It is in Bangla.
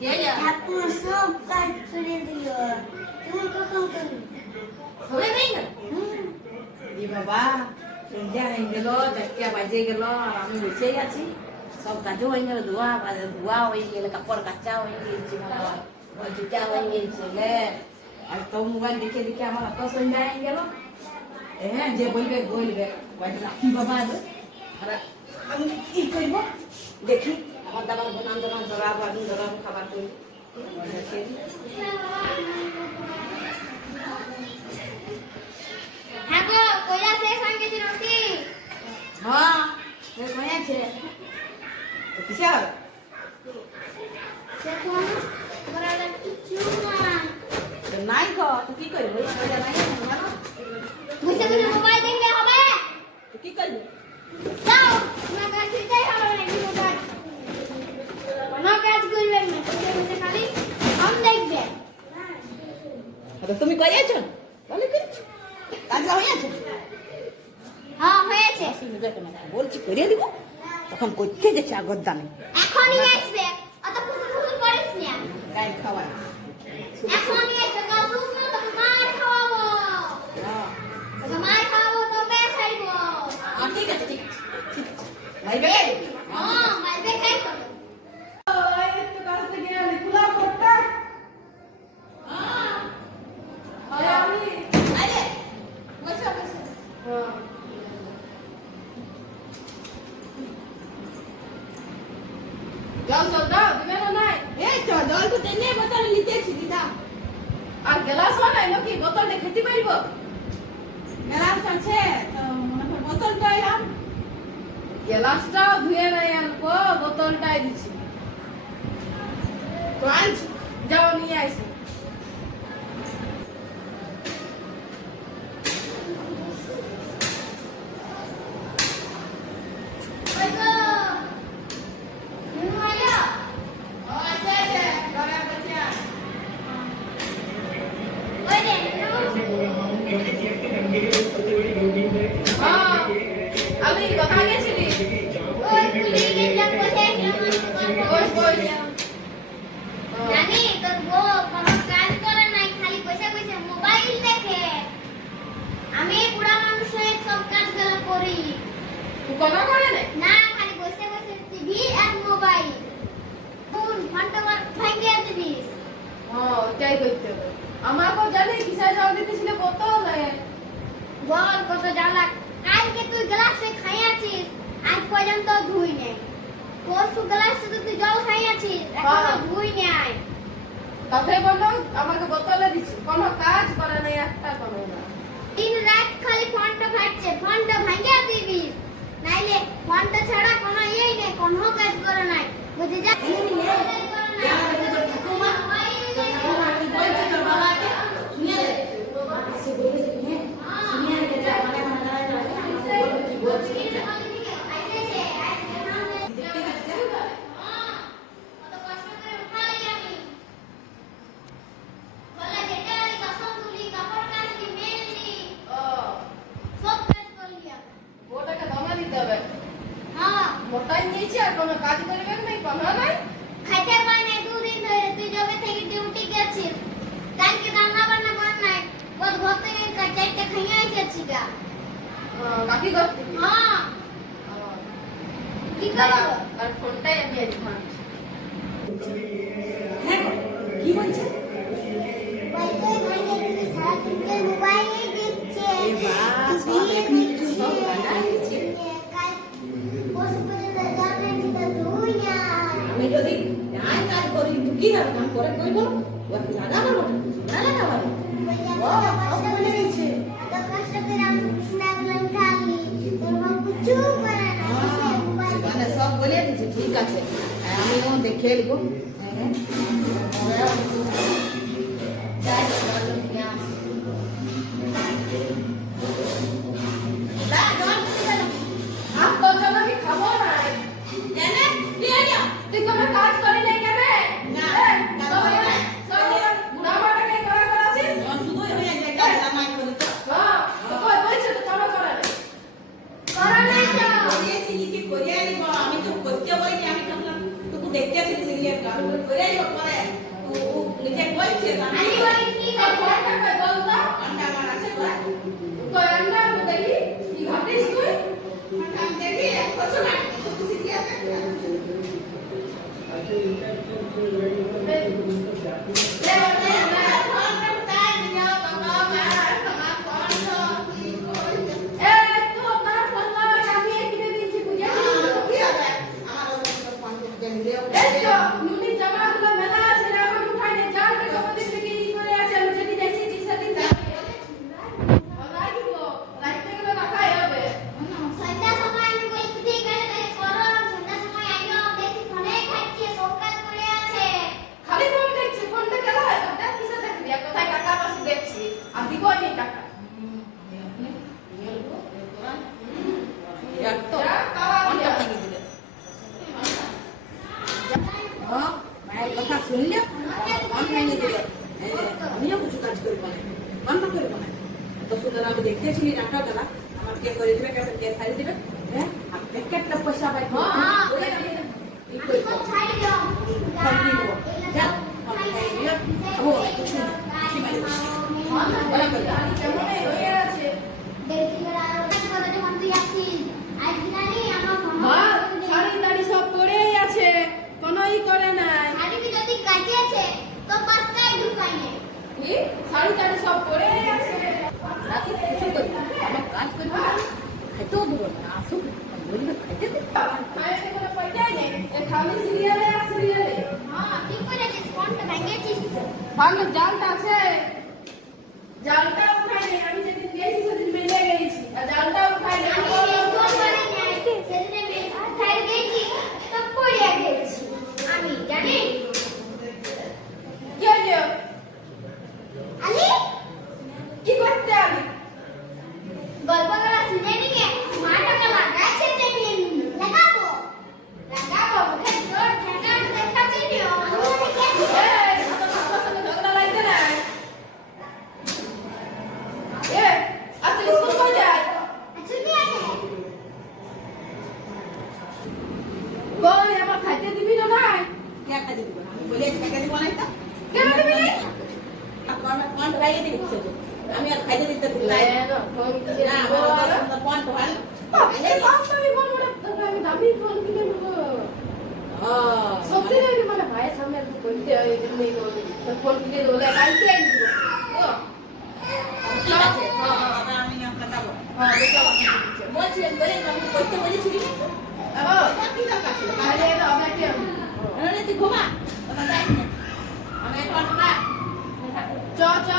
ঠাকুর সব কাজ করে দিল। তুমি কখন করবে? হবে নাই না এ বাবা সন্ধ্যা হয়ে গেল, 4টা বাজে গেল, আর আমি বসেই আছি। সব কাজও হয়ে গেল, ধোয়া হয়ে গেল, কাপড় কাচা হয়ে গেছে, জুতা হয়ে গেছে। আর তো মোবাইল দেখে দেখে আমার এত সন্ধ্যা হয়ে গেল। হ্যাঁ, যে বলবে বলবে কি বাবা আর আমি কি করব দেখি। আমার দাবার বনান দোকান ধরাবো, আমি ধরাবো, খাবার করি। হ্যাঁ গো, কইলা শেষ হয়ে গেছে রুটি। হ্যাঁ, শেষ হয়েছে। তো কিসে হবে? দেখুন, করাটা কিছু না। তো নাই গো, তো কি করবো? নাই জানো? বসে বসে মোবাইল দেখলে হবে? তো কি করবো? যাও, তোমার কাজ দিতেই হবে না, কি মোবাইল। কোনো কাজ করবেন না, বসে বসে খালি ফোন দেখবেন। তো তুমি কইয়াছো? বলে কি? কাজটা হয়েছে? হ্যাঁ, হয়েছে। বলছি করিয়ে দিব, তখন করতে যাচ্ছে আগর দামে। এখনই আসবে, অত ফুসুর ফুসুর করিস না। গায়ে খাওয়া। এখনই আসবে, কাল শুকনো তোকে মার খাওয়াবো। তোকে মার খাওয়াবো, তবে ছাড়বো। ঠিক আছে, ঠিক আছে, ঠিক আছে। ভাইবে? হ্যাঁ, মারবে খাই করবে। একটু কাজ থেকে খোলা করতে। আমি আরে বসো বসো। জল সব দাও, দিবে না নাই? এই তো জল তো টেনে বোতলে নিতেছি দিদা। আর গ্লাস নাই নাকি? বোতলটা খেতে পারবো? গ্লাস আছে তো মনে হয় বোতলটা আম। গ্লাসটাও ধুয়ে নাই আনবো, বোতলটাই দিছি। তো আনছি। যাও নিয়ে আইসো। ওই গো, নুনু আইলো? ও আছে আছে ঘরে বসে আছে। ওই রে, নুনু। হ্যাঁ, আমি কোথায় গেছিলি? ওই কুলি গেছিলাম, বসে আসলাম, ওই, ওই। জানি তোর বউ কোনো কাজ করে নাই, খালি বসে বসে মোবাইল দেখে। আমি বুড়া মানুষ হয়ে সব কাজগুলো করি। তুই কোনো করে নাই? না, খালি বসে বসে টিভি আর মোবাইল। ঘন্টা ভাঙিয়ে দিবিস। ওটাই করতে হবে। আমাকেও জানি কিসে জল দিতেছিলে বোতল। বল কত জ্বালা। কালকে তুই গ্লাসে খাইয়াছিস, আজ পর্যন্ত ধুই নাই। পরশু গ্লাসে তো তুই জল খাইয়াছিস, এখনো ধুই নাই। তাতে বলো আমাকে বোতলে দিচ্ছি, কোনো কাজ করে নাই, একটা করে না। দিন রাত খালি ফোনটা ফাটছে, ফোনটা ভাঙিয়ে দিবিস। নাইলে ফোনটা ছাড়া কোনো ইয়েই নেই, কোনো কাজ করে নাই। বুঝে যা। ওটাকে দমা দিতে হবে। মোটাই নিয়েছি আর কোনো কাজ করবে নাই, কোনো নাই। খাইতে পাই নাই দুদিন ধরে, তুই যবে থেকে ডিউটি গেছিস। কালকে রান্না বান্না কর নাই, ওর ঘর থেকে চারটে খাইয়ে এসেছি গা। বাকি করতে হ্যাঁ, কি করবো? আর ফোনটাই আমি আজ ভাঙছি। হ্যাঁ গো, কি বলছে? বলতে ভাইকে তুমি সারাদিনকে মোবাইলে দেখছে, এ বাবা, সব টিভি একটু দেখছে। সব বানায় দিচ্ছে। কাল পরশু পর্যন্ত জল খাইছি তো ধুই নাই। আমি যদি নাই কাজ করি তো কি হবে? কাম করে করবো, ওর লাগা পারবো না, লাগা পারবো। ও সব বলে দিচ্ছে। এত কষ্ট করে আমি বিছানাগুলো উঠালি, তোর মা কিছু করে না, বসে মোবাইল মানে সব বলে দিচ্ছে, ঠিক আছে। আমিও দেখে নেবো। যাই জল নিয়ে আসি। দা, জল দিতে গেল। আর তোর জন্য আমি খাবো না। এনে, নিয়ে যা। তুই কোনো কাজ করি নাই কেন? না, কাজ সবাই করি নাই। বুড়া মাটাকে করে করাছিস? শুধুই হয়ে যায়, কাজ আমায় করে তো। হ্যাঁ, তো কই বলছে তো কোনো করে নাই। করো নাই তো। করিয়েছি, নিজে করিয়ে নিব। আমি তো করতে বলিনি, আমি ভাবলাম তোকে দেখতে আসি সিরিয়াল আমি করে দিব পরে ও নিজে কইছে না আমি বলি কি আর ফোনটা কই বল তো আন্ডা আমার আছে কই তো আমরা দেখি কি ভাবিস তুই আমি দেখি কত না কিছু দিয়া সন্ধ্যা সময় আমি বলি তুই এখানে দেখে করো সন্ধ্যা সময় আইনো দেখি ফোনে খাচ্ছি সব কাজ করে আছে খালি ফোন দেখছি ফোনটা কেন হয় তো দেখ কিসে দেখবি এক কথায় টাকা পাশে দেখছি আর দিব নি টাকা মায়ের কথা শুনলে মন ভেঙে দিলে আমিও কিছু কাজ করবো না মন করবো না তো সুন্দর আমি দেখেছিলি নাটক গেলা আমার কে করে দিবে কে ছাড়ি দিবে হ্যাঁ আর প্যাকেটটা পয়সা পাই সব ছাড়ি দাও কেমন হয়ে আছে দেখি আর ওটা করে যখন তুই আসিস আজ জানি আমার মা শাড়ি দাড়ি সব পরেই আছে কোনোই করে নাই শাড়ি যদি কাছে আছে তো পাঁচটায় ঢুকাই নে কি শাড়ি দাড়ি সব পরেই আছে রাতে কিছু করবো আমার কাজ করবো খাইতেও দেবো না আসুক বলবে খাইতে দে খাইতে কোনো পয়সাই নেই এ খালি সিরিয়ালে আর সিরিয়ালে হ্যাঁ ঠিক করেছিস ফোনটা ভেঙেছিস তো ভালো জালটা আছে জালটা উঠাই নেই আমি যেদিন গেছি সেদিন মেলে গেছি আর জালটা উঠাই নেই আমি একদম পারি নাই সেদিনে খাই গেছি তো পড়ে গেছি আমি জানি কি হয়েছে আলি কি করতে আমি গল্পগুলো শুনে নিয়ে মাটাকে লাগাইছে যে লাগাবো লাগাবো মুখে জোর ঠেকা দেখাচ্ছি নিও আমি দেখেছি এই তো বাবার সঙ্গে ঝগড়া লাগছে না এ আর তুই স্কুল কই যাই ছুটি আছে কই আমার খাইতে দিবি না নাই কে খাইতে দিব আমি বলে খাইতে দিব না তো কেন দিবি না পয়েন্ট বাইরে দিবি আমি আর খাইতে দিতে দিব না ফোন না আমার পয়েন্ট ভালো আমি ফোন করে আমি দামি ফোন কিনে নেবো সত্যি রে মানে ভাই সামনে বলতে হয় এই জন্যই তো ফোন কিনে দেবো কালকে আই দিব ও ঠিক আছে হ্যাঁ আমি কথা বলবো হ্যাঁ দেখো বলছি বলে আমি করতে বলেছিলি ও কি দরকার ছিল আরে আমরা কি আরে তুই ঘুমা কথা যাই না আমি এখন না চ চ